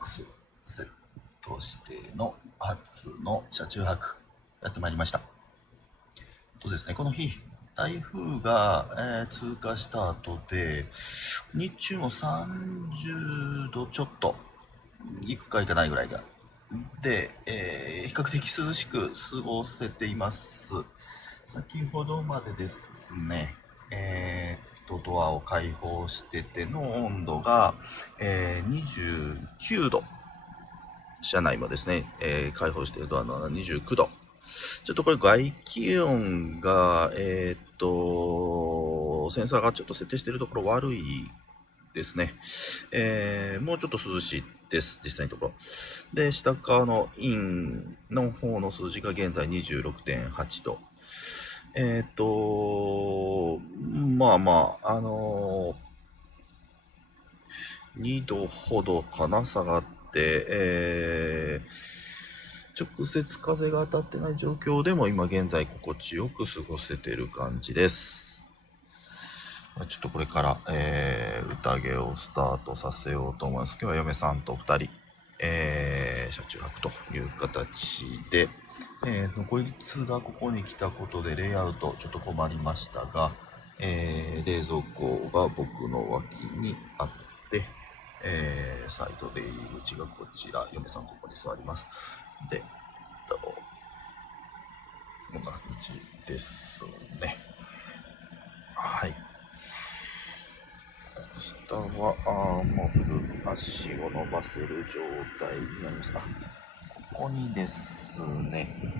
クスセットしての初の車中泊やってまいりました。とですね、この日台風が、通過した後で日中も30度ちょっと行くか行かないぐらいがで、比較的涼しく過ごせています。先ほどまでですね、ドアを開放してての温度が、29度。車内もですね、開放しているドアの29度。ちょっとこれ外気温が、センサーがちょっと設定しているところ悪いですね。もうちょっと涼しいです、実際のところ。で、下側のインの方の数字が現在 26.8 度。まあまあ、2度ほどかな、下がって、直接風が当たってない状況でも今現在心地よく過ごせてる感じです。ちょっとこれから、宴をスタートさせようと思います。今日は嫁さんと2人、車中泊という形で、こいつがここに来たことでレイアウトちょっと困りましたが、冷蔵庫が僕の脇にあって、サイド出入り口がこちら、嫁さんここに座ります。で、こんな感じですね。はい。下はもうすぐ足を伸ばせる状態になります。ここにですね、